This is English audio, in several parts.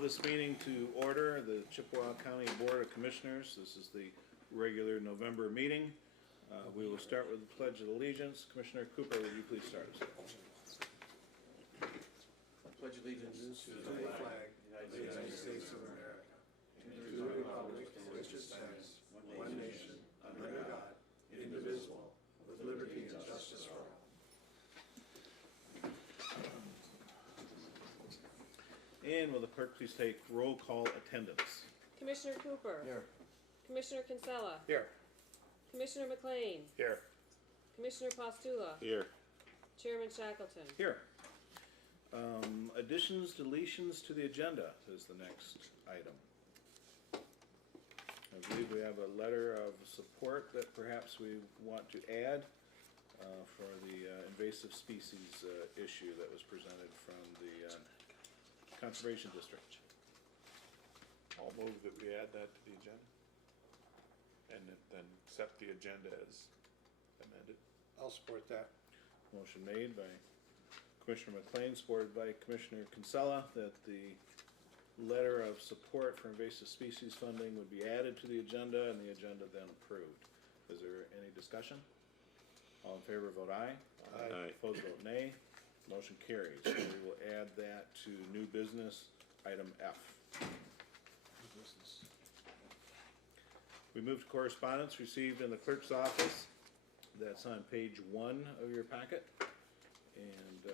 this meeting to order, the Chippewa County Board of Commissioners. This is the regular November meeting. We will start with the Pledge of Allegiance. Commissioner Cooper, would you please start us? Pledge allegiance to the flag of the United States of America, and to the republic for which it stands, one nation, under God, indivisible, with liberty and justice for all. And will the clerk please take roll call attendance? Commissioner Cooper. Here. Commissioner Kinsella. Here. Commissioner McLean. Here. Commissioner Postula. Here. Chairman Shackleton. Here. Additions, deletions to the agenda is the next item. I believe we have a letter of support that perhaps we want to add for the invasive species issue that was presented from the Conservation District. I'll move that we add that to the agenda. And then accept the agenda as amended. I'll support that. Motion made by Commissioner McLean, supported by Commissioner Kinsella, that the letter of support for invasive species funding would be added to the agenda and the agenda then approved. Is there any discussion? All in favor vote aye. Aye. Opposed vote nay. Motion carries. So we will add that to new business, item F. We move to correspondence received in the clerk's office. That's on page 1 of your packet. And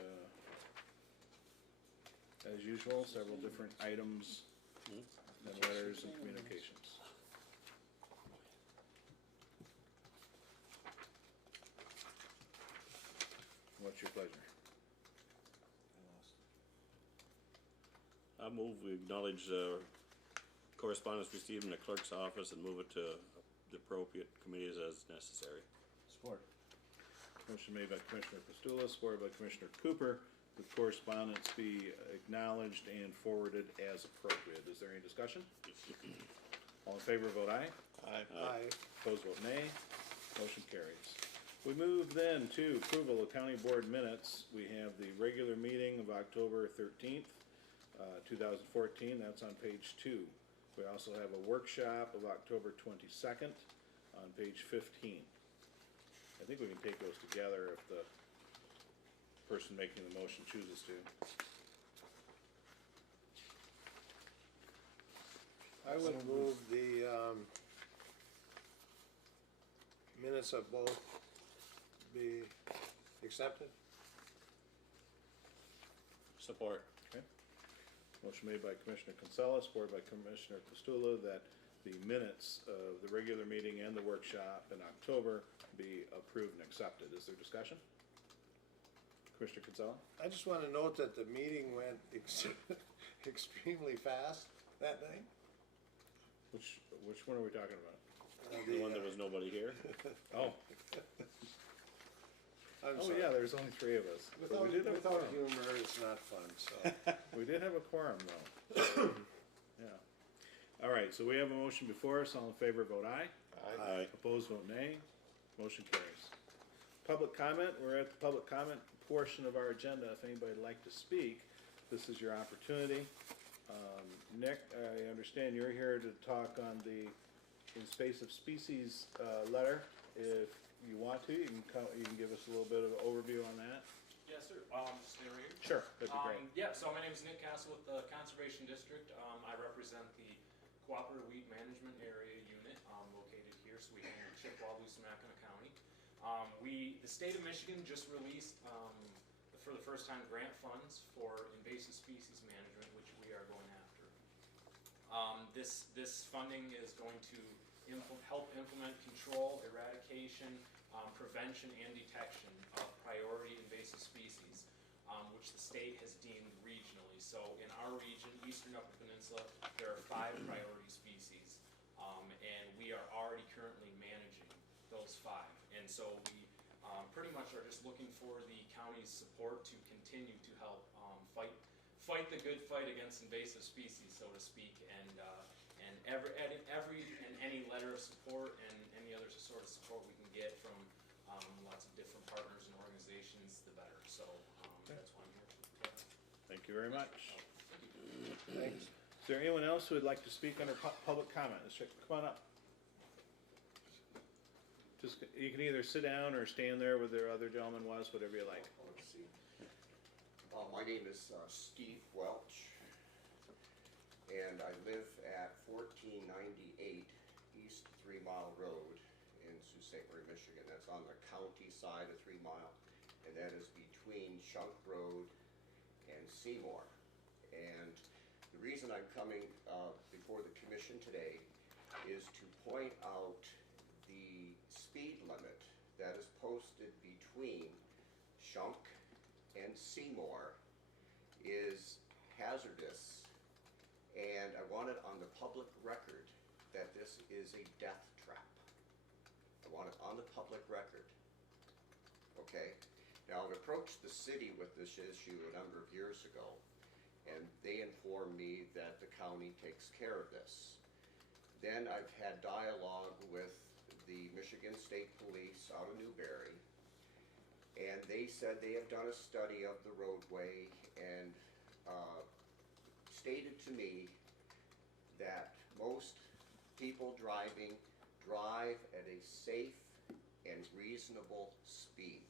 as usual, several different items and letters and communications. What's your pleasure? I move we acknowledge correspondence received in the clerk's office and move it to the appropriate committees as necessary. Support. Motion made by Commissioner Pastula, supported by Commissioner Cooper, that correspondence be acknowledged and forwarded as appropriate. Is there any discussion? All in favor vote aye. Aye. Aye. Opposed vote nay. Motion carries. We move then to approval of county board minutes. We have the regular meeting of October 13th, 2014. That's on page 2. We also have a workshop of October 22nd on page 15. I think we can take those together if the person making the motion chooses to. I would move the minutes of both be accepted. Support. Okay. Motion made by Commissioner Kinsella, supported by Commissioner Pastula, that the minutes of the regular meeting and the workshop in October be approved and accepted. Is there discussion? Commissioner Kinsella? I just want to note that the meeting went extremely fast that night. Which one are we talking about? The one that was nobody here. Oh. I'm Oh sorry. yeah, there's only 3 of us. But Without, we did have a without quorum. humor, it's not fun. So We did have a quorum though. Yeah. All right, so we have a motion before us. All in favor vote aye. Aye. Opposed vote nay. Motion carries. Public comment. We're at the public comment portion of our agenda. If anybody would like to speak, this is your opportunity. Nick, I understand you're here to talk on the invasive species letter. If you want to, you can give us a little bit of an overview on that. Yes, sir. Stay right here. Sure, that'd be great. Yeah, so my name is Nick Castle with the Conservation District. I represent the Cooperative Weed Management Area Unit located here, so we handle Chippewa, Lucamackinac County. The state of Michigan just released, for the first time, grant funds for invasive species management, which we are going after. This funding is going to help implement control, eradication, prevention, and detection of priority invasive species, which the state has deemed regionally. So in our region, Eastern Upper Peninsula, there are 5 priority species, and we are already currently managing those 5. And so we pretty much are just looking for the county's support to continue to help fight the good fight against invasive species, so to speak, and any letter of support and any other sort of support we can get from lots of different partners and organizations, the better. So that's why I'm here. Thank you very much. thanks. Is there anyone else who would like to speak under public comment? Come on up. Just, you can either sit down or stand there where their other gentleman was, whatever you like. Let's see. My name is Steve Welch, and I live at 1498 East 3 Mile Road in Sault Ste. Marie, Michigan. That's on the county side of 3 Mile, and that is between Shunk Road and Seymour. And the reason I'm coming before the commission today is to point out the speed limit that is posted between Shunk and Seymour is hazardous, and I want it on the public record that this is a death trap. I want it on the public record. Okay? Now, I've approached the city with this issue a number of years ago, and they informed me that the county takes care of this. Then I've had dialogue with the Michigan State Police out of Newberry, and they said they have done a study of the roadway and stated to me that most people driving drive at a safe and reasonable speed.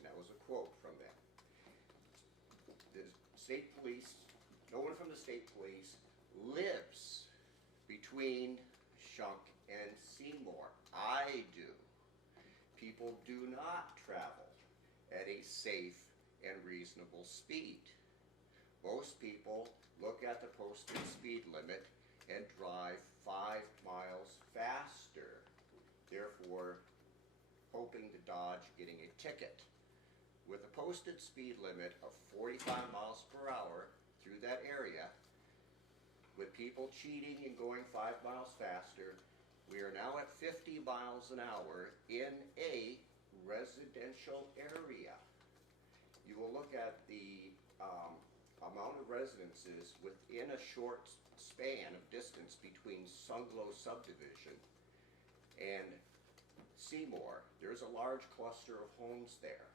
And that was a quote from them. The state police, no one from the state police lives between Shunk and Seymour. I do. People do not travel at a safe and reasonable speed. Most people look at the posted speed limit and drive 5 miles faster, therefore hoping to dodge getting a ticket. With a posted speed limit of 45 miles per hour through that area, with people cheating and going 5 miles faster, we are now at 50 miles an hour in a residential area. You will look at the amount of residences within a short span of distance between Sunglow subdivision and Seymour. There's a large cluster of homes there.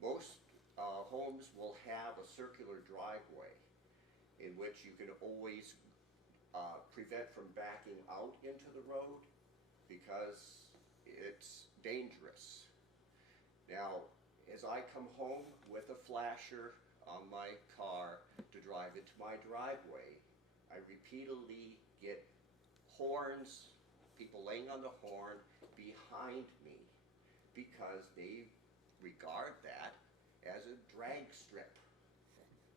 Most homes will have a circular driveway in which you can always prevent from backing out into the road because it's dangerous. Now, as I come home with a flasher on my car to drive into my driveway, I repeatedly get horns, people laying on the horn behind me because they regard that as a drag strip.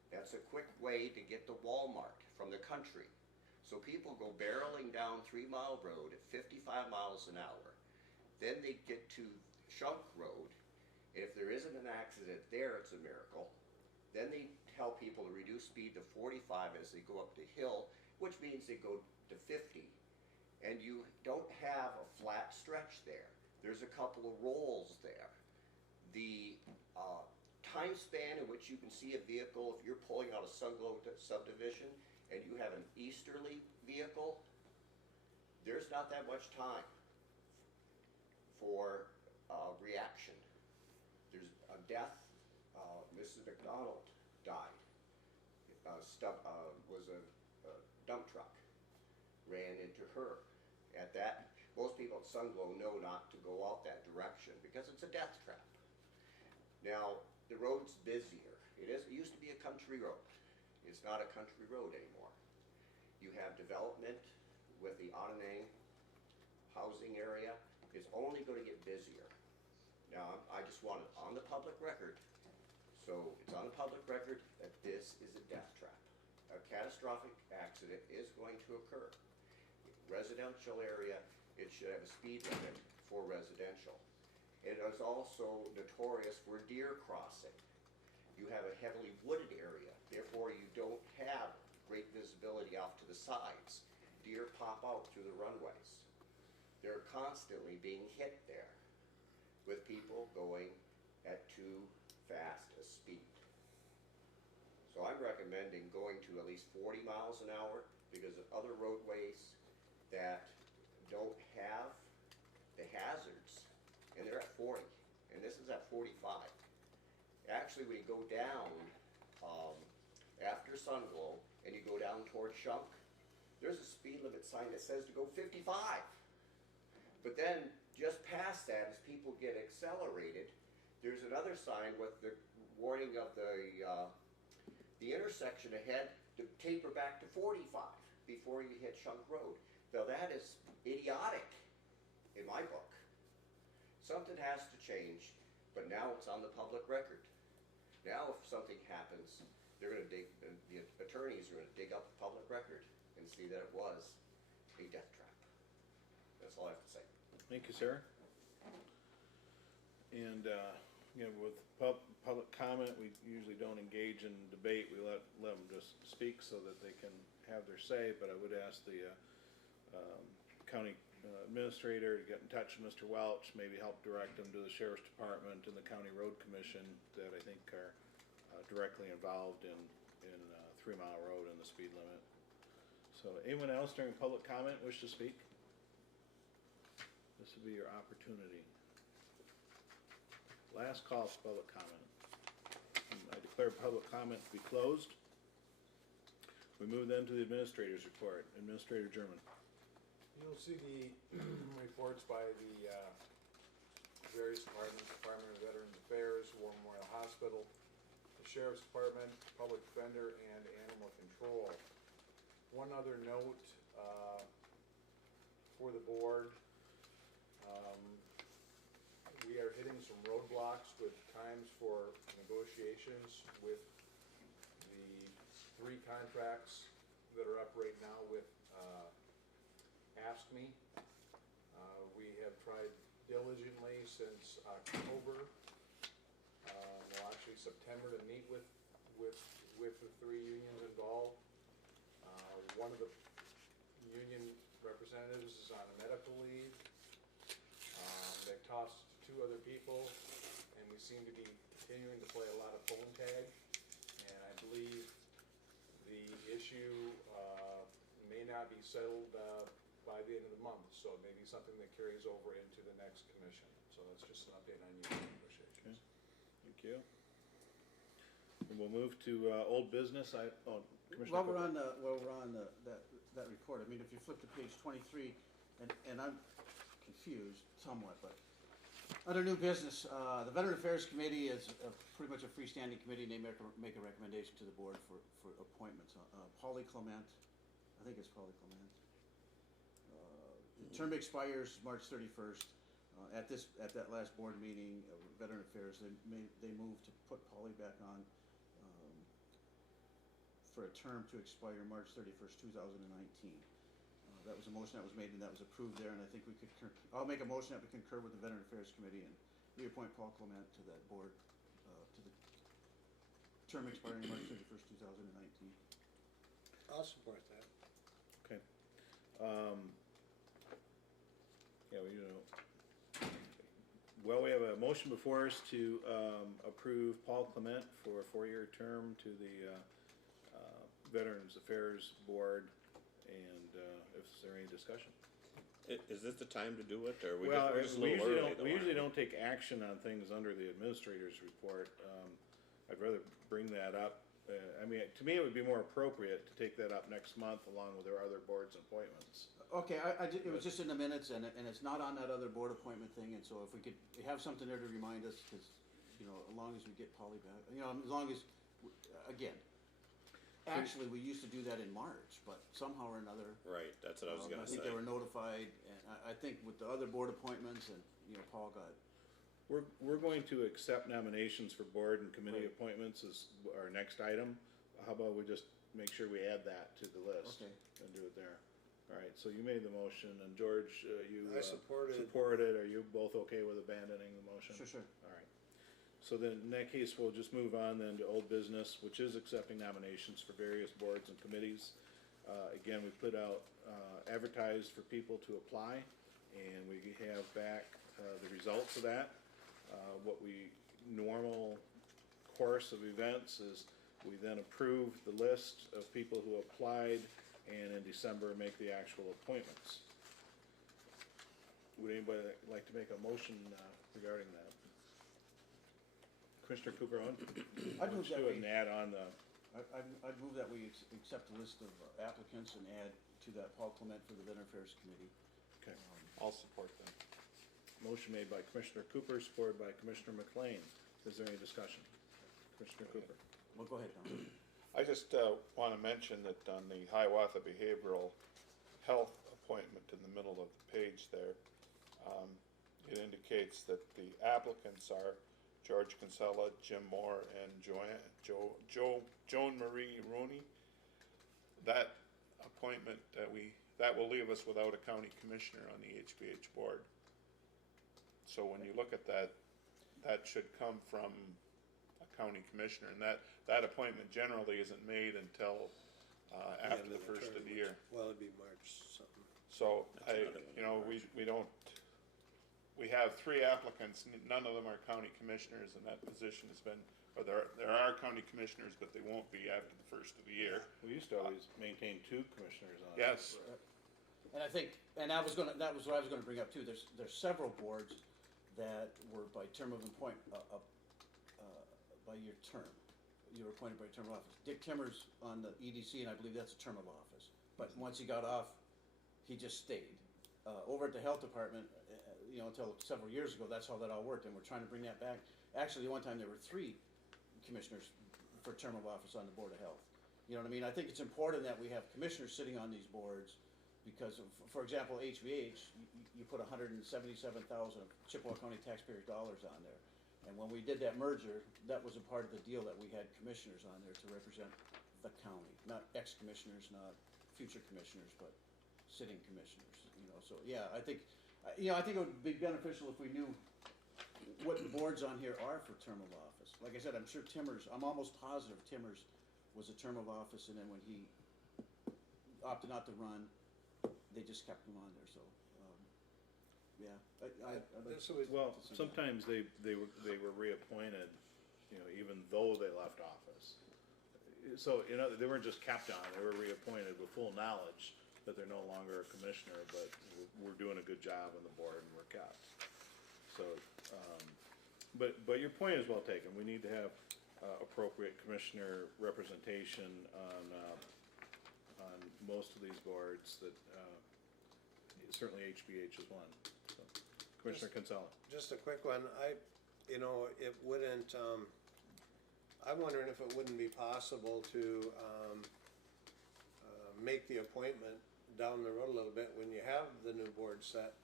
That's a quick way to get to Walmart from the country. So people go barreling down 3 Mile Road at 55 miles an hour. Then they get to Shunk Road. If there isn't an accident there, it's a miracle. Then they tell people to reduce speed to 45 as they go up the hill, which means they go to 50. And you don't have a flat stretch there. There's a couple of rolls there. The time span in which you can see a vehicle, if you're pulling out a Sunglow subdivision and you have an easterly vehicle, there's not that much time for reaction. There's a death. Mrs. McDonald died. Was a dump truck. Ran into her. At that, most people at Sunglow know not to go out that direction because it's a death trap. Now, the road's busier. It used to be a country road. It's not a country road anymore. You have development with the Onanang housing area. It's only going to get busier. Now, I just want it on the public record. So it's on the public record that this is a death trap. A catastrophic accident is going to occur. Residential area, it should have a speed limit for residential. It is also notorious for deer crossing. You have a heavily wooded area, therefore you don't have great visibility off to the sides. Deer pop out through the runways. They're constantly being hit there with people going at too fast a speed. So I'm recommending going to at least 40 miles an hour because of other roadways that don't have the hazards, and they're at 40, and this is at 45. Actually, when you go down after Sunglow and you go down toward Shunk, there's a speed limit sign that says to go 55. But then, just past that, as people get accelerated, there's another sign with the warning of the intersection ahead to taper back to 45 before you hit Shunk Road. Now that is idiotic in my book. Something has to change, but now it's on the public record. Now if something happens, they're gonna dig, the attorneys are gonna dig up the public record and see that it was a death trap. That's all I have to say. Thank you, sir. And, you know, with public comment, we usually don't engage in debate. We let them just speak so that they can have their say, but I would ask the, county administrator to get in touch with Mr. Welch, maybe help direct him to the sheriff's department and the county road commission that I think are, directly involved in 3 Mile Road and the speed limit. So anyone else during public comment wish to speak? This will be your opportunity. Last call for public comment. I declare public comment to be closed. We move then to the administrator's report. Administrator German. You'll see the reports by the various departments, Department of Veterans Affairs, War Memorial Hospital, the Sheriff's Department, Public Defender, and Animal Control. One other note for the board, we are hitting some roadblocks with times for negotiations with the 3 contracts that are up right now with Ask Me. We have tried diligently since October, well actually September, to meet with the 3 unions involved. One of the union representatives is on a medical leave. They've tossed 2 other people, and we seem to be continuing to play a lot of phone tag. And I believe the issue may not be settled by the end of the month, so it may be something that carries over into the next commission. So that's just an update on union negotiations. Thank you. And we'll move to old business. Commissioner While we're Cooper. on that report, I mean, if you flip to page 23, and I'm confused somewhat, but under new business, the Veteran Affairs Committee is pretty much a freestanding committee, and they make a recommendation to the board for appointments. Paulie Clement, I think it's Paulie Clement. The term expires March 31st. At that last board meeting of Veteran Affairs, they moved to put Paulie back on for a term to expire March 31st, 2019. That was a motion that was made and that was approved there, and I think we could, I'll make a motion that we concur with the Veteran Affairs Committee and reappoint Paul Clement to that board, to the term expiring March 31st, 2019. I'll support that. Okay. Yeah, well, we have a motion before us to approve Paul Clement for a 4-year term to the Veterans Affairs Board, and if there any discussion? Is this the time to do it, or Well, we're just a we little usually early? don't, we usually don't take action on things under the administrator's report. I'd rather bring that up. I mean, to me, it would be more appropriate to take that up next month along with our other boards and appointments. Okay, it was just in the minutes, and it's not on that other board appointment thing, and so if we could have something there to remind us, because, you know, as long as we get Paulie back, you know, as long as, again, actually, we used to do that in March, but somehow or another. Right, that's what I was gonna I say. think they were notified, and I think with the other board appointments, and, you know, Paul got, We're going to accept nominations for board and committee Right. appointments as our next item. How about we just make sure we add that to the list? Okay. And do it there. All right, so you made the motion, and George, you I supported. supported. Are you both okay with abandoning the motion? sure. All right. So then, in that case, we'll just move on then to old business, which is accepting nominations for various boards and committees. Again, we put out, advertised for people to apply, and we have back the results of that. What we, normal course of events is we then approve the list of people who applied, and in December make the actual appointments. Would anybody like to make a motion regarding that? Commissioner Cooper on? I'd move Let's that do it we- and add on the I'd move that we accept the list of applicants and add to that Paul Clement for the Veteran Affairs Committee. Okay. I'll support that. Motion made by Commissioner Cooper, supported by Commissioner McLean. Is there any discussion? Commissioner Cooper? Well, go ahead, Tom. I just want to mention that on the Hiawatha Behavioral Health appointment in the middle of the page there, it indicates that the applicants are George Kinsella, Jim Moore, and Joan Marie Rooney. That appointment that will leave us without a county commissioner on the HBH board. So when you look at that, that should come from a county commissioner, and that appointment generally isn't made until after the first of the year. Well, it'd be March something. So That's another one. we have 3 applicants, none of them are county commissioners, and that position has been, or there are county commissioners, but they won't be after the first of the year. We used to always maintain 2 commissioners on. Yes, And I think, and that was what I was gonna bring up too, there's several boards that were by term of by your term. You were appointed by term of office. Dick Timmer's on the EDC, and I believe that's a term of office. But once he got off, he just stayed. Over at the health department, until several years ago, that's how that all worked, and we're trying to bring that back. Actually, one time there were 3 commissioners for term of office on the Board of Health. You know what I mean? I think it's important that we have commissioners sitting on these boards because of, for example, HVH, you put 177,000 Chippewa County taxpayers' dollars on there. And when we did that merger, that was a part of the deal that we had commissioners on there to represent the county, not ex-commissioners, not future commissioners, but sitting commissioners, so yeah, I think it would be beneficial if we knew what the boards on here are for term of office. Like I said, I'm sure I'm almost positive Timmers was a term of office, and then when he opted not to run, they just kept him on there, so, yeah. Well, sometimes they were reappointed, even though they left office. So, they weren't just kept on, they were reappointed with full knowledge that they're no longer a commissioner, but we're doing a good job on the board and we're kept. So, but your point is well taken. We need to have appropriate commissioner representation on most of these boards that, certainly HBH is one. So, Commissioner Kinsella. Just a quick one, it wouldn't, I'm wondering if it wouldn't be possible to, make the appointment down the road a little bit when you have the new board set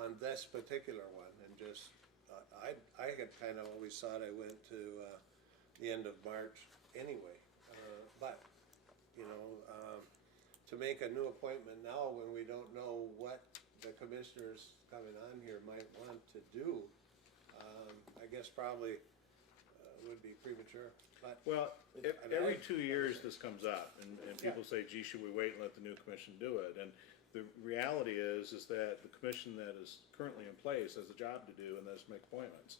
on this particular one, and just, I had kind of always thought I went to, the end of March anyway, but, to make a new appointment now when we don't know what the commissioners coming on here might want to do, I guess probably would be premature. But Well, every 2 years this comes up, and people say, gee, should we wait and let the new commission do it? And the reality is that the commission that is currently in place has a job to do, and that's make appointments.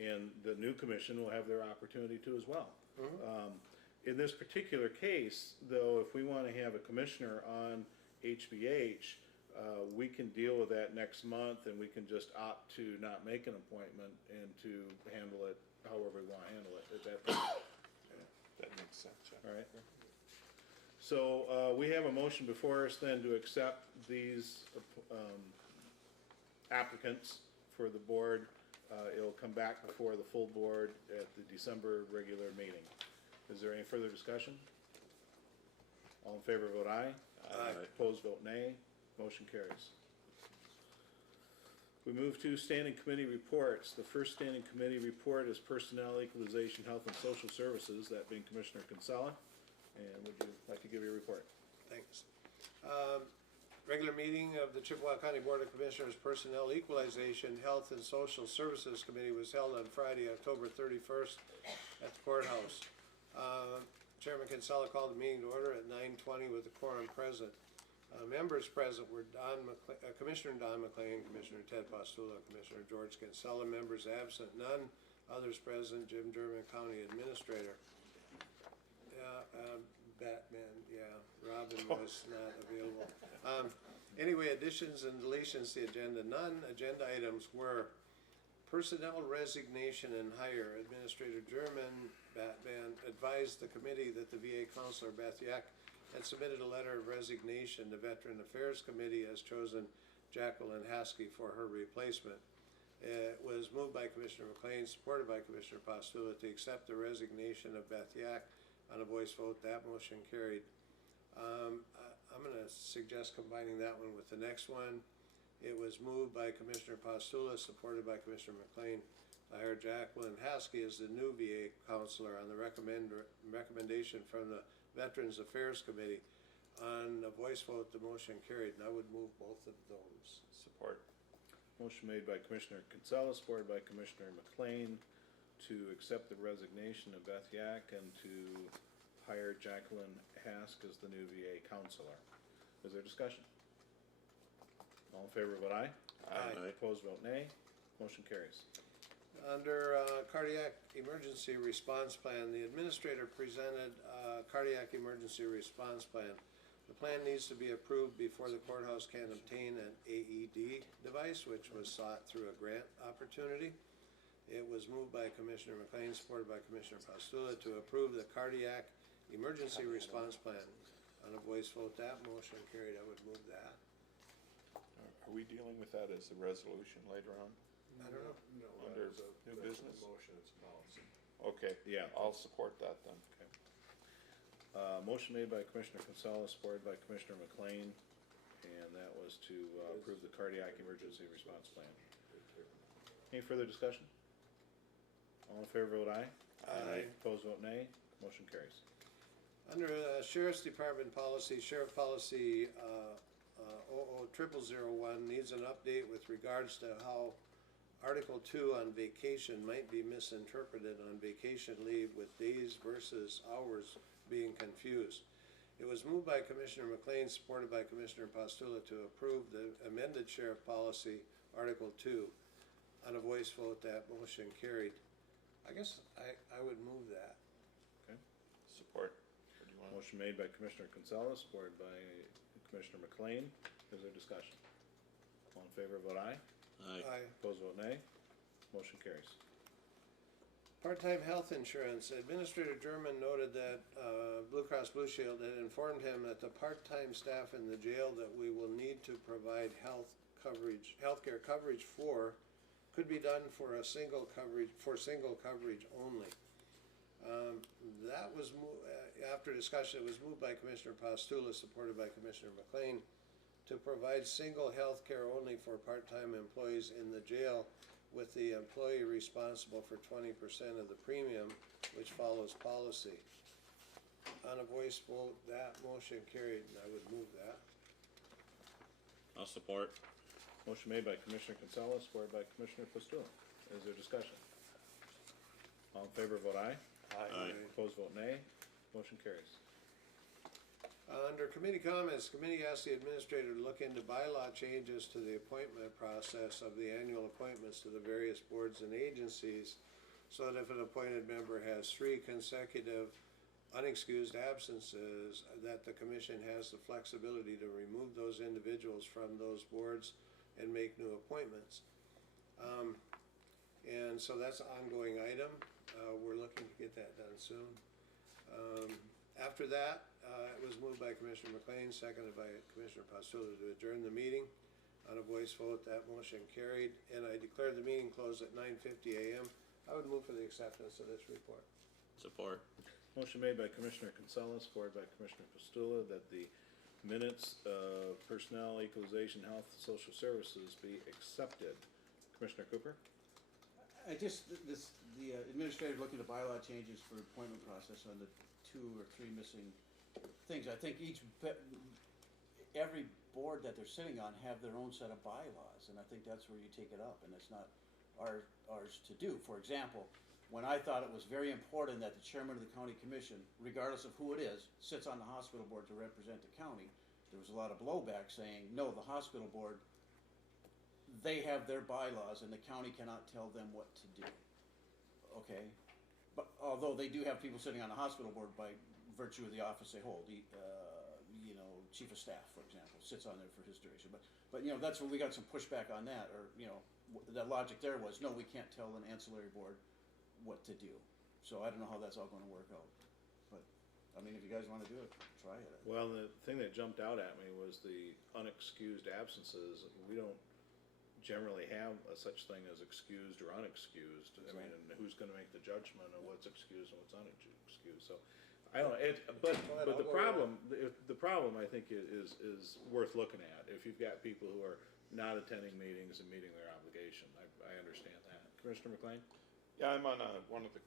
And the new commission will have their opportunity to as well. In this particular case, though, if we want to have a commissioner on HBH, we can deal with that next month, and we can just opt to not make an appointment and to handle it however we want to handle it at that point. that makes sense, yeah. All right. So, we have a motion before us then to accept these applicants for the board. It'll come back before the full board at the December regular meeting. Is there any further discussion? All in favor, vote aye. Aye. Opposed, vote nay. Motion carries. We move to standing committee reports. The first standing committee report is Personnel, Equalization, Health, and Social Services, that being Commissioner Kinsella. And would you like to give your report? Thanks. Regular meeting of the Chippewa County Board of Commissioners Personnel Equalization, Health and Social Services Committee was held on Friday, October 31st at the courthouse. Chairman Kinsella called the meeting to order at 9:20 with the quorum present. Members present were Commissioner Don McLean, Commissioner Ted Pastula, Commissioner George Kinsella. Members absent, none. Others present, Jim German, County Administrator. Batman, yeah, Robin was not available. Anyway, additions and deletions to the agenda, none. Agenda items were Personnel resignation and hire. Administrator German, Batman, advised the committee that the VA counselor Beth Yak had submitted a letter of resignation. The Veteran Affairs Committee has chosen Jacqueline Haskey for her replacement. It was moved by Commissioner McLean, supported by Commissioner Pastula to accept the resignation of Beth Yak. On a voice vote, that motion carried. I'm gonna suggest combining that one with the next one. It was moved by Commissioner Pastula, supported by Commissioner McLean, to hire Jacqueline Haskey as the new VA counselor on the recommendation from the Veterans Affairs Committee. On a voice vote, the motion carried, and I would move both of those. Support. Motion made by Commissioner Kinsella, supported by Commissioner McLean, to accept the resignation of Beth Yak and to hire Jacqueline Hask as the new VA counselor. Is there discussion? All in favor, vote aye. Aye. Opposed, vote nay. Motion carries. Under cardiac emergency response plan, the administrator presented a cardiac emergency response plan. The plan needs to be approved before the courthouse can obtain an AED device, which was sought through a grant opportunity. It was moved by Commissioner McLean, supported by Commissioner Pastula, to approve the cardiac emergency response plan. On a voice vote, that motion carried. I would move that. Are we dealing with that as a resolution later on? I don't know. No, Under that's new that's business? a motion, it's a policy. Okay, Yeah. I'll support that then. Okay. Motion made by Commissioner Kinsella, supported by Commissioner McLean, and that was to approve the cardiac emergency response plan. Any further discussion? All in favor, vote aye. Aye. Opposed, vote nay. Motion carries. Under Sheriff's Department policy, Sheriff Policy 00001 needs an update with regards to how Article 2 on vacation might be misinterpreted on vacation leave with days versus hours being confused. It was moved by Commissioner McLean, supported by Commissioner Pastula, to approve the amended Sheriff Policy Article 2. On a voice vote, that motion carried. I guess I would move that. Support. Or do you want? Motion made by Commissioner Kinsella, supported by Commissioner McLean. Is there discussion? All in favor, vote aye. Aye. Opposed, vote nay. Motion carries. Part-time health insurance. Administrator German noted that Blue Cross Blue Shield had informed him that the part-time staff in the jail that we will need to provide healthcare coverage for could be done for single coverage only. That was after discussion. It was moved by Commissioner Pastula, supported by Commissioner McLean, to provide single health care only for part-time employees in the jail, with the employee responsible for 20% of the premium, which follows policy. On a voice vote, that motion carried, and I would move that. I'll support. Motion made by Commissioner Kinsella, supported by Commissioner Pastula. Is there discussion? All in favor, vote aye. Aye. Opposed, vote nay. Motion carries. Under committee comments, committee asked the administrator to look into bylaw changes to the appointment process of the annual appointments to the various boards and agencies, so that if an appointed member has 3 consecutive unexcused absences, that the commission has the flexibility to remove those individuals from those boards and make new appointments. And so that's an ongoing item. We're looking to get that done soon. After that, it was moved by Commissioner McLean, seconded by Commissioner Pastula, to adjourn the meeting. On a voice vote, that motion carried, and I declared the meeting closed at 9:50 a.m. I would move for the acceptance of this report. Support. Motion made by Commissioner Kinsella, supported by Commissioner Pastula, that the minutes of Personnel, Equalization, Health, and Social Services be accepted. Commissioner Cooper? I just, the administrator looking at bylaw changes for appointment process on the 2 or 3 missing things. I think every board that they're sitting on have their own set of bylaws, and I think that's where you take it up, and it's not ours to do. For example, when I thought it was very important that the chairman of the county commission, regardless of who it is, sits on the hospital board to represent the county, there was a lot of blowback saying, no, the hospital board, they have their bylaws and the county cannot tell them what to do. Okay? But although they do have people sitting on the hospital board by virtue of the office they hold, chief of staff, for example, sits on there for his duration. But that's where we got some pushback on that, or the logic there was, no, we can't tell an ancillary board what to do. So I don't know how that's all gonna work out. But, I mean, if you guys wanna do it, try it. Well, the thing that jumped out at me was the unexcused absences. We don't generally have a such thing as excused or unexcused. I mean, and who's gonna make the judgment of what's excused and what's unexcused? So, I don't know, but I'll the go problem, the problem I think is worth looking at. If you've got people who are not attending meetings and meeting their obligation, I understand that. Commissioner McLean? Yeah, I'm on one of the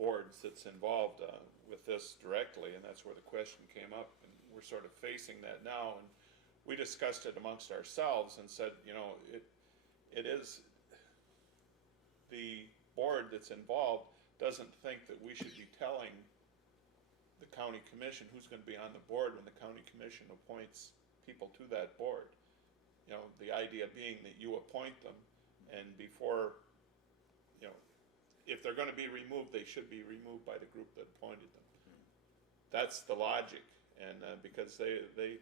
boards that's involved with this directly, and that's where the question came up, and we're sort of facing that now, and we discussed it amongst ourselves and said, you know, it is, the board that's involved doesn't think that we should be telling the county commission who's gonna be on the board when the county commission appoints people to that board. You know, the idea being that you appoint them, and before, you know, if they're gonna be removed, they should be removed by the group that appointed them. That's the logic, and because they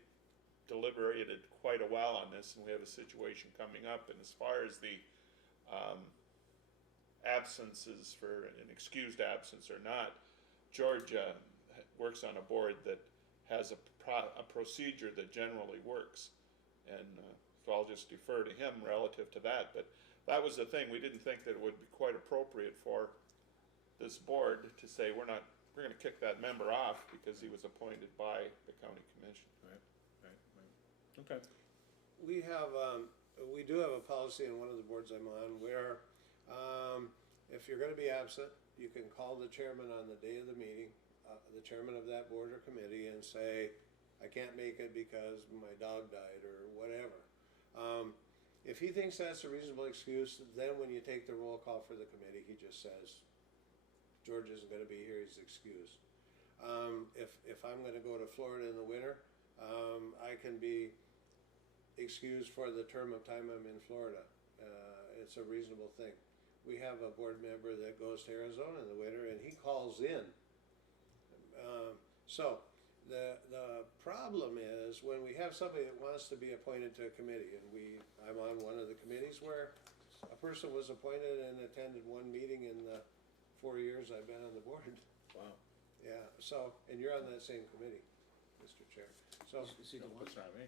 deliberated quite a while on this, and we have a situation coming up, and as far as the absences for an excused absence or not, George works on a board that has a procedure that generally works, and so I'll just defer to him relative to that. But that was the thing, we didn't think that it would be quite appropriate for this board to say we're gonna kick that member off because he was appointed by the county commission. Right. Okay. We have, we do have a policy in one of the boards I'm on where, if you're gonna be absent, you can call the chairman on the day of the meeting, the chairman of that board or committee, and say, I can't make it because my dog died or whatever. If he thinks that's a reasonable excuse, then when you take the roll call for the committee, he just says, George isn't gonna be here, he's excused. If I'm gonna go to Florida in the winter, I can be excused for the term of time I'm in Florida. It's a reasonable thing. We have a board member that goes to Arizona in the winter and he calls in. So the problem is when we have somebody that wants to be appointed to a committee, and I'm on one of the committees where a person was appointed and attended one meeting in the 4 years I've been on the board. Wow. Yeah, so, and you're on that same committee, Mr. Chair. So, Is he the one? That's not me.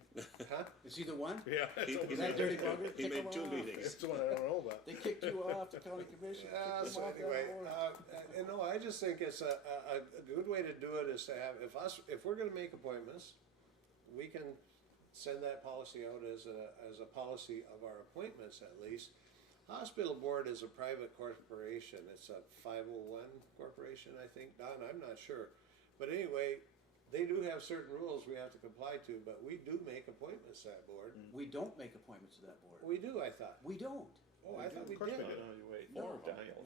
huh? Is he the one? Yeah. Is that dirty bugger? He Kick made him 2 off. meetings. It's the one I don't know about. They kicked you off the county commission. Yeah, kicked him so off that anyway, board. I just think it's a good way to do it is to have, if we're gonna make appointments, we can send that policy out as a policy of our appointments at least. Hospital board is a private corporation. It's a 501 corporation, I think. Don, I'm not sure. But anyway, they do have certain rules we have to comply to, but we do make appointments to that board. We don't make appointments to that board. We do, I thought. We don't. Oh, I thought we Of course did. we do. No, you wait. No, Daniel.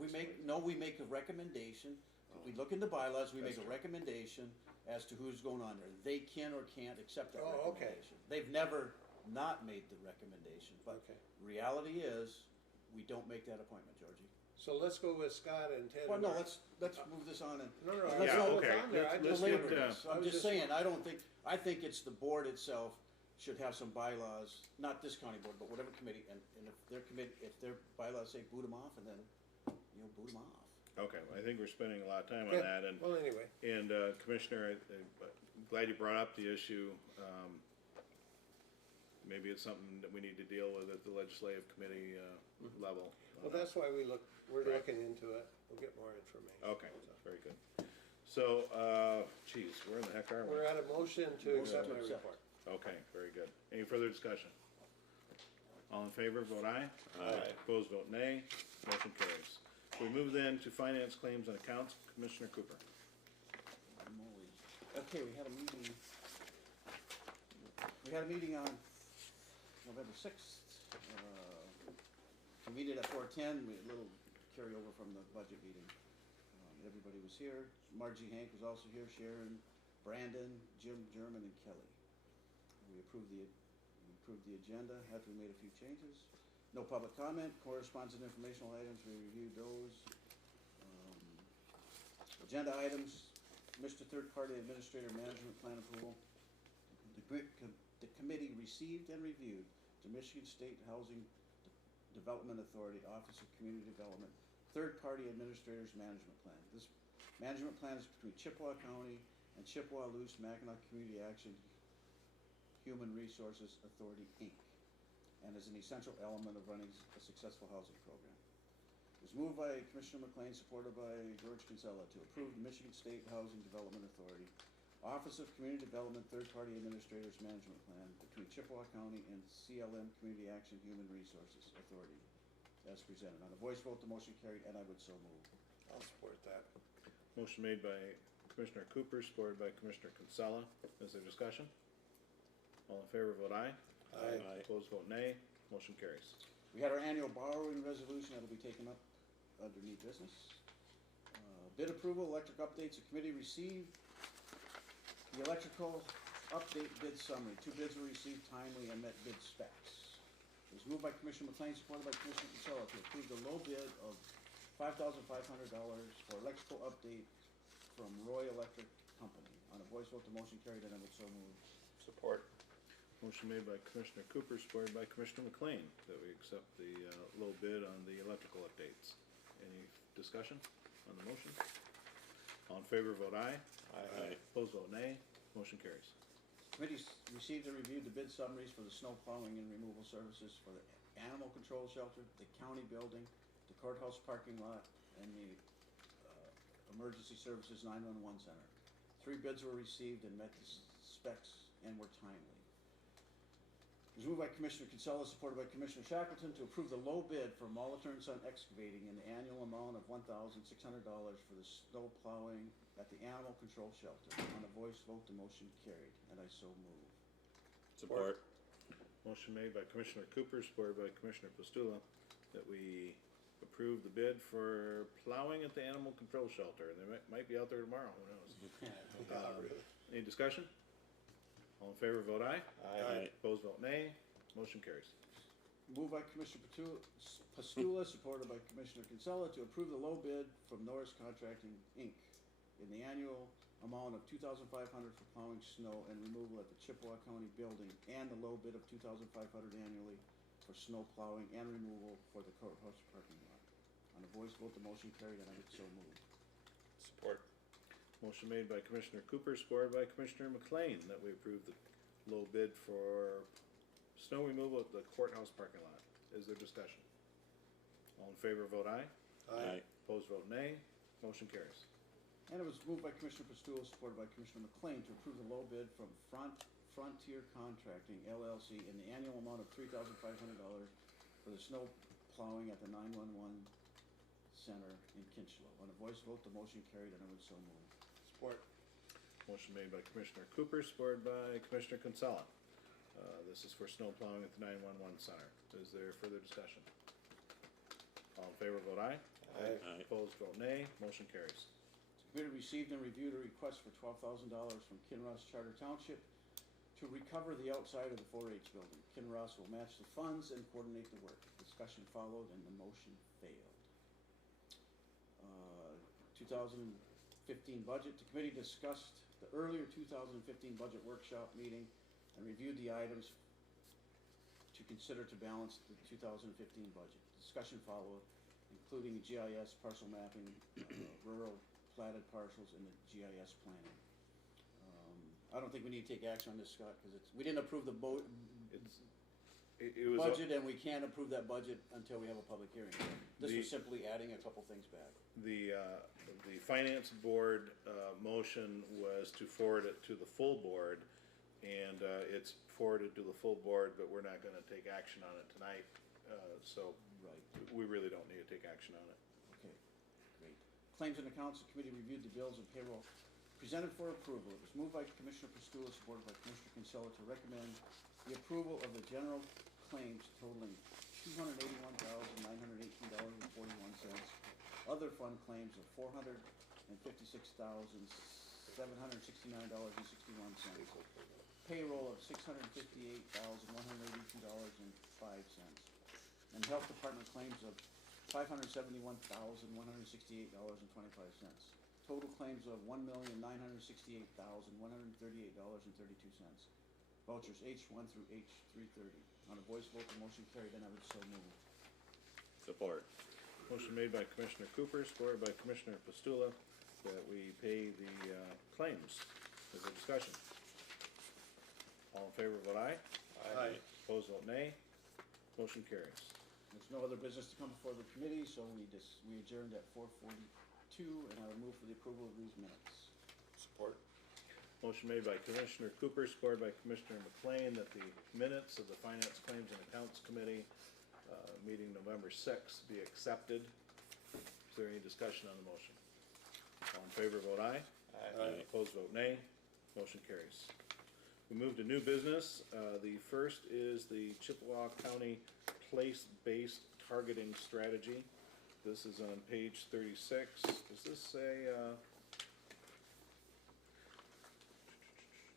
we make a recommendation. We look in the bylaws, we make a recommendation as to who's going on there. They can or can't accept that Oh, okay. recommendation. They've never not made the recommendation, but Okay. reality is, we don't make that appointment, Georgie. So let's go with Scott and Ted. Well, no, let's move this on and. No, let's Yeah, not what's okay. on there. I Let's just- get, belabor this. I I'm was just saying, I think it's the board itself should have some bylaws, not this county board, but whatever committee, and if their bylaws say boot them off, and then, boot them off. Okay, I think we're spending a lot of time on Okay. that, and Well, anyway, Commissioner, I'm glad you brought up the issue. Maybe it's something that we need to deal with at the legislative committee level. well, that's why we're looking into it. We'll get more information. Okay, very good. So, geez, where in the heck are we? We're at a motion to accept my accept. report. Okay, very good. Any further discussion? All in favor, vote aye. Aye. Opposed, vote nay. Motion carries. We move then to finance claims and accounts. Commissioner Cooper. Moly. Okay, we had a meeting on November 6th. We meted at 4:10, we had a little carryover from the budget meeting. Everybody was here, Margie Hank was also here, Sharon, Brandon, Jim, German, and Kelly. We approved the agenda after we made a few changes. No public comment, correspondence and informational items, we reviewed those. Agenda items, Mr. Third Party Administrator Management Plan approval. The committee received and reviewed the Michigan State Housing Development Authority, Office of Community Development, Third-Party Administrators Management Plan. This management plan is between Chippewa County and Chippewa Loose Mackinac Community Action Human Resources Authority, Inc., and is an essential element of running a successful housing program. It was moved by Commissioner McLean, supported by George Kinsella, to approve the Michigan State Housing Development Authority, Office of Community Development Third-Party Administrators Management Plan between Chippewa County and CLM Community Action Human Resources Authority, as presented. On a voice vote, the motion carried, and I would so move. I'll support that. Motion made by Commissioner Cooper, supported by Commissioner Kinsella. Is there discussion? All in favor, vote aye. Aye. Opposed, vote nay. Motion carries. We had our annual borrowing resolution that'll be taken up under new business. Bid approval, electric updates, the committee received the electrical update bid summary. 2 bids were received timely and met bid specs. It was moved by Commissioner McLean, supported by Commissioner Kinsella, to approve the low bid of $5,500 for electrical update from Roy Electric Company. On a voice vote, the motion carried, and I would so move. Support. Motion made by Commissioner Cooper, supported by Commissioner McLean, that we accept the low bid on the electrical updates. Any discussion on the motion? All in favor, vote aye. Aye. Opposed, vote nay. Motion carries. Committee received and reviewed the bid summaries for the snow plowing and removal services for the animal control shelter, the county building, the courthouse parking lot, and the emergency services 911 center. 3 bids were received and met the specs and were timely. It was moved by Commissioner Kinsella, supported by Commissioner Shackleton, to approve the low bid for Molitor & Son Excavating in the annual amount of $1,600 for the snow plowing at the animal control shelter. On a voice vote, the motion carried, and I so move. Support. Motion made by Commissioner Cooper, supported by Commissioner Pastula, that we approve the bid for plowing at the animal control shelter. They might be out there tomorrow, who knows? Any discussion? All in favor, vote aye. Aye. Opposed, vote nay. Motion carries. Moved by Commissioner Pastula, supported by Commissioner Kinsella, to approve the low bid from Norris Contracting, Inc. in the annual amount of $2,500 for plowing snow and removal at the Chippewa County building, and the low bid of $2,500 annually for snow plowing and removal for the courthouse parking lot. On a voice vote, the motion carried, and I would so move. Support. Motion made by Commissioner Cooper, supported by Commissioner McLean, that we approve the low bid for snow removal at the courthouse parking lot. Is there discussion? All in favor, vote aye. Aye. Opposed, vote nay. Motion carries. And it was moved by Commissioner Pastula, supported by Commissioner McLean, to approve the low bid from Frontier Contracting LLC in the annual amount of $3,500 for the snow plowing at the 911 center in Kinchlow. On a voice vote, the motion carried, and I would so move. Support. Motion made by Commissioner Cooper, supported by Commissioner Kinsella. This is for snow plowing at the 911 center. Is there further discussion? All in favor, vote aye. Aye. Aye. Opposed, vote nay. Motion carries. The committee received and reviewed a request for $12,000 from Kinross Charter Township to recover the outside of the 4-H building. Kinross will match the funds and coordinate the work. Discussion followed and the motion failed. 2015 budget. The committee discussed the earlier 2015 budget workshop meeting and reviewed the items to consider to balance the 2015 budget. Discussion followed, including GIS, parcel mapping, rural platted parcels, and the GIS planning. I don't think we need to take action on this, Scott, because we didn't approve the It was. budget, and we can't approve that budget until we have a public hearing. This was The- simply adding a couple things back. The finance board, motion was to forward it to the full board, and, it's forwarded to the full board, but we're not gonna take action on it tonight, so Right. we really don't need to take action on it. Okay, great. Claims and accounts, the committee reviewed the bills and payroll presented for approval. It was moved by Commissioner Pastula, supported by Commissioner Kinsella, to recommend the approval of the general claims totaling $281,918.41. Other fund claims of $456,769.61. Payroll of $658,182.05. And health department claims of $571,168.25. Total claims of $1,968,138.32. Vouchers H1 through H330. On a voice vote, the motion carried, and I would so move. Support. Motion made by Commissioner Cooper, supported by Commissioner Pastula, that we pay the claims. Is there discussion? All in favor, vote aye. Aye. Opposed, vote nay. Motion carries. There's no other business to come before the committee, so we adjourned at 4:42, and I will move for the approval of these minutes. Support. Motion made by Commissioner Cooper, supported by Commissioner McLean, that the minutes of the Finance Claims and Accounts Committee, meeting November sixth, be accepted. Is there any discussion on the motion? All in favor, vote aye. Aye. Opposed, vote nay. Motion carries. We move to new business. The first is the Chippewa County Place-Based Targeting Strategy. This is on page 36. Does this say,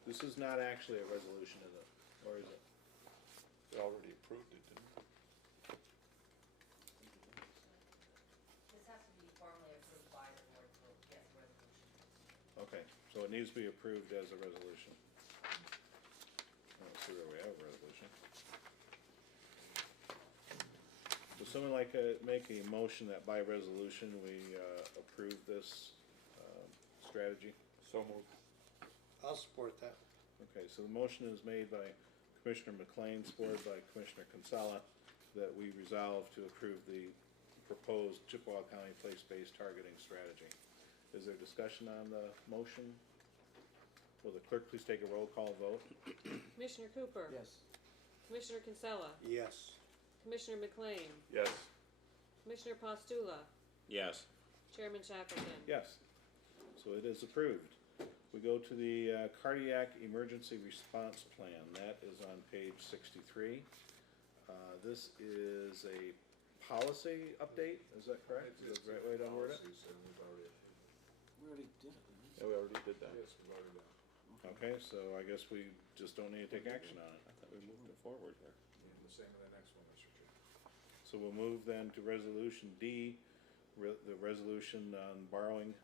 this is not actually a resolution, is it? Or is it? We already approved it, didn't we? This has to be formally approved by the board to get the resolution. Okay, so it needs to be approved as a resolution. Let's see where we have a resolution. Would someone like to make a motion that by resolution we approve this strategy? So moved. I'll support that. Okay, so the motion is made by Commissioner McLean, supported by Commissioner Kinsella, that we resolve to approve the proposed Chippewa County Place-Based Targeting Strategy. Is there discussion on the motion? Will the clerk please take a roll call vote? Commissioner Cooper. Yes. Commissioner Kinsella. Yes. Commissioner McLean. Yes. Commissioner Pastula. Yes. Chairman Shackleton. Yes. So it is approved. We go to the Cardiac Emergency Response Plan. That is on page 63. This is a policy update, is that correct? Is that the right way to word it? Policies, and we've already, We already did it, didn't we? Yeah, we already did that. yes, we've already done. Okay, so I guess we just don't need to take action on it. I thought we moved it forward there. And the same in the next one, Mr. Chair. So we'll move then to Resolution D, the resolution on borrowing,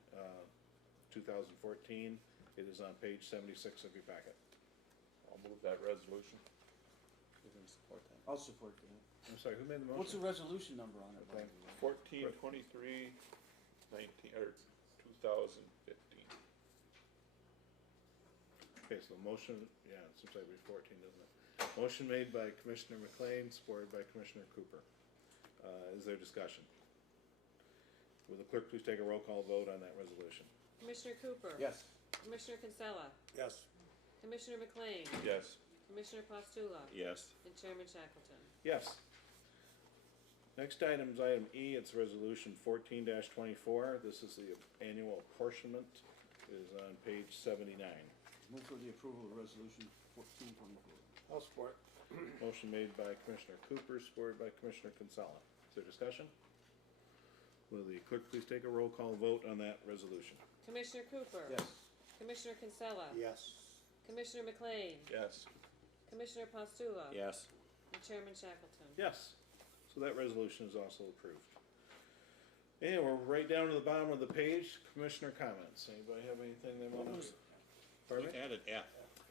2014. It is on page 76 of your packet. I'll move that resolution. Who's gonna support that? I'll support that. I'm sorry, who made the What's the motion? resolution number on it? by Okay. the way? 1423, 19, or 2015. Okay, so motion, yeah, it seems like we're 14, doesn't it? Motion made by Commissioner McLean, supported by Commissioner Cooper. Is there discussion? Will the clerk please take a roll call vote on that resolution? Commissioner Cooper. Yes. Commissioner Kinsella. Yes. Commissioner McLean. Yes. Commissioner Pastula. Yes. And Chairman Shackleton. Yes. Next item is item E, it's resolution 14-24. This is the annual apportionment, is on page 79. Move for the approval of resolution 1424. I'll support. Motion made by Commissioner Cooper, supported by Commissioner Kinsella. Is there discussion? Will the clerk please take a roll call vote on that resolution? Commissioner Cooper. Yes. Commissioner Kinsella. Yes. Commissioner McLean. Yes. Commissioner Pastula. Yes. And Chairman Shackleton. Yes. So that resolution is also approved. And we're right down to the bottom of the page, commissioner comments. Anybody have anything they want to? Pardon me? We added F.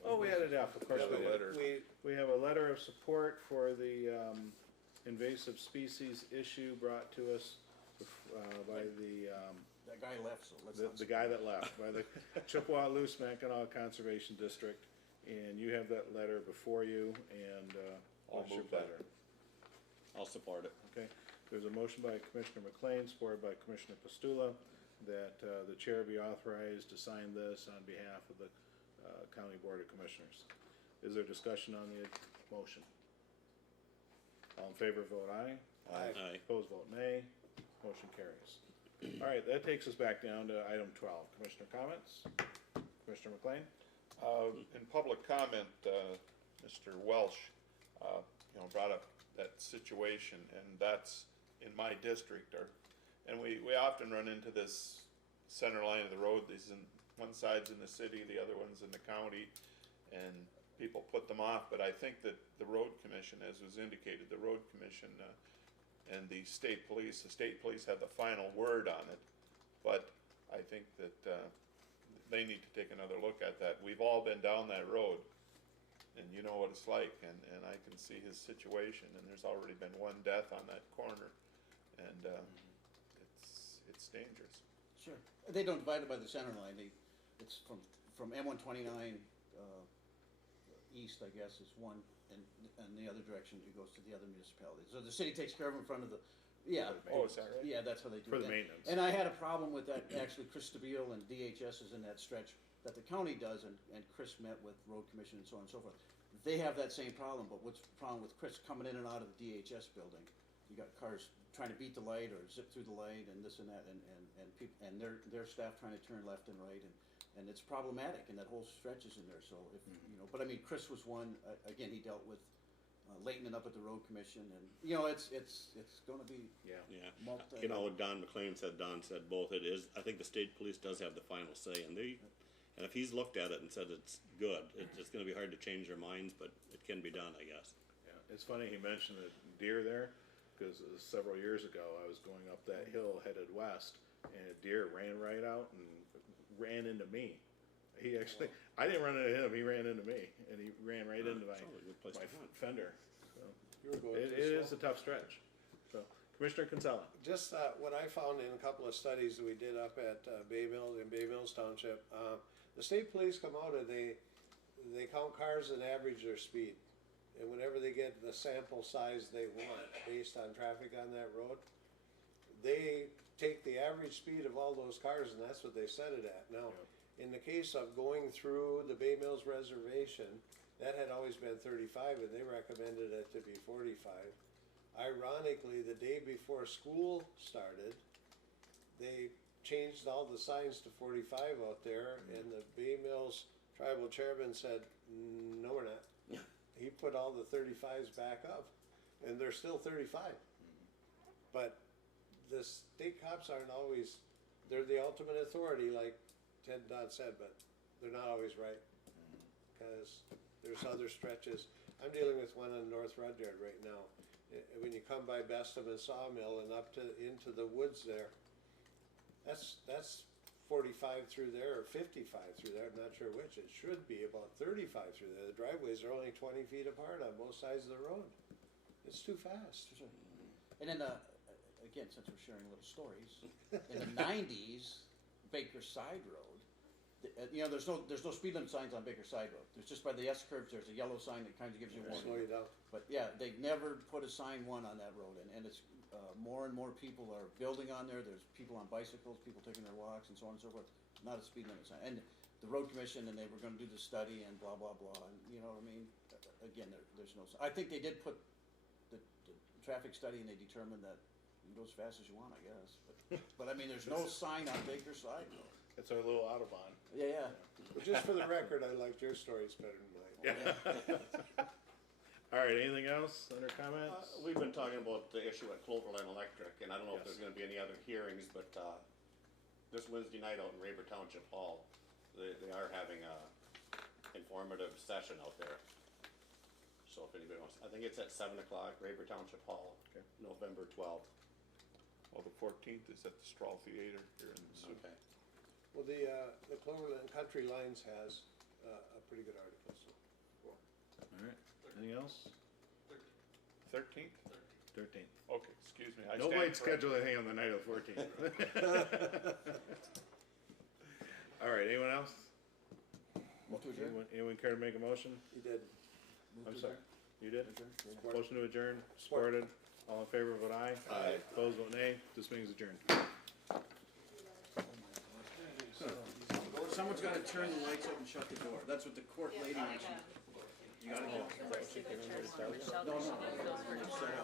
Oh, we added F, of course Yeah, we the did. letter. We have a letter of support for the invasive species issue brought to us by That guy left, so let's not. the guy that left, by the Chippewa Loose Mackinac Conservation District. And you have that letter before you, and I'll what's your move that. pleasure? I'll support it. Okay, there's a motion by Commissioner McLean, supported by Commissioner Pastula, that the chair be authorized to sign this on behalf of the County Board of Commissioners. Is there discussion on the motion? All in favor, vote aye. Aye. Opposed, vote nay. Motion carries. All right, that takes us back down to item 12. Commissioner comments? Commissioner McLean? In public comment, Mr. Welsh, brought up that situation, and that's in my district, and we often run into this center line of the road. One side's in the city, the other one's in the county, and people put them off, but I think that the road commission, as was indicated, the road commission and the state police have the final word on it, but I think that they need to take another look at that. We've all been down that road, and you know what it's like, and I can see his situation, and there's already been one death on that corner. and, it's dangerous. Sure. They don't divide it by the center line, it's from M129, east, I guess, is one, and the other direction, it goes to the other municipalities. So the city takes care of in front of the, yeah. Oh, is that right? Yeah, that's how they do it. For the maintenance. And I had a problem with that, actually, Chris Stabile and DHS is in that stretch that the county does, and Chris met with road commission and so on and so forth. They have that same problem, but what's the problem with Chris coming in and out of the DHS building? You got cars trying to beat the light or zip through the light and this and that, and people, and their staff trying to turn left and right, and it's problematic, and that whole stretch is in there, so if, you know, but I mean, Chris was one, again, he dealt with Leighton and up at the road commission, and, you know, it's gonna be Yeah. Yeah. multi. You know, what Don McLean said, Don said both, it is, I think the state police does have the final say, and if he's looked at it and said it's good, it's gonna be hard to change their minds, but it can be done, I guess. Yeah, it's funny he mentioned the deer there, because several years ago, I was going up that hill headed west, and a deer ran right out and ran into me. He actually, I didn't run into him, he ran into me, and he ran right into my Probably a good place to hunt. fender. So, You were going it too is slow. a tough stretch. So, Commissioner Kinsella. Just what I found in a couple of studies that we did up at Bay Mills Township, the state police come out and they count cars and average their speed. And whenever they get the sample size they want based on traffic on that road, they take the average speed of all those cars and that's what they set it at. Now, in the case of going through the Bay Mills Reservation, that had always been 35 and they recommended it to be 45. Ironically, the day before school started, they changed all the signs to 45 out there, and the Bay Mills tribal chairman said, no, we're not. He put all the 35s back up, and they're still 35. But the state cops aren't always, they're the ultimate authority, like Ted Dodd said, but they're not always right. Because there's other stretches. I'm dealing with one on North Rudyard right now. When you come by Bestham and Sawmill and up to, into the woods there, that's 45 through there or 55 through there, I'm not sure which. It should be about 35 through there. The driveways are only 20 feet apart on both sides of the road. It's too fast. And then, again, since we're sharing little stories, in the 90s, Baker Side Road, you know, there's no speed limit signs on Baker Side Road. There's just by the S curves, there's a yellow sign that kind of gives you a Slow warning. you down. But yeah, they've never put a sign one on that road, and it's more and more people are building on there. There's people on bicycles, people taking their walks, and so on and so forth. Not a speed limit sign. And the road commission, and they were going to do the study, and blah blah blah. And you know what I mean? Again, there's no. I think they did put the traffic study, and they determined that you can go as fast as you want, I guess. But I mean, there's no sign on Baker Side Road. It's our little Autobahn. Yeah. But just for the record, I liked your stories better than mine. Yeah. All right, anything else under comments? We've been talking about the issue at Cloverland Electric, and I don't know if Yes. there's gonna be any other hearings, but, this Wednesday night out in Rayber Township Hall, they are having a informative session out there. So if anybody wants, I think it's at 7 o'clock, Rayber Township Hall, Okay. November 12th. Well, the 14th is at the Strahl Theater here in the Sioux. Okay. Well, the Cloverland Country Lines has a pretty good article, so. All right, anything else? 13th? 13th. Okay, excuse me. I No stand light corrected. schedule anything on the night of the 14th. All right, anyone else? Move to adjourn. Anyone care to make a motion? You did. I'm sorry, you did? Support. Motion to adjourn, supported. All in favor, vote aye. Aye. Opposed, vote nay. This meeting is adjourned. Someone's got to turn the lights up and shut the door. That's what the court lady mentioned. You got to go. Shelter, she needs those for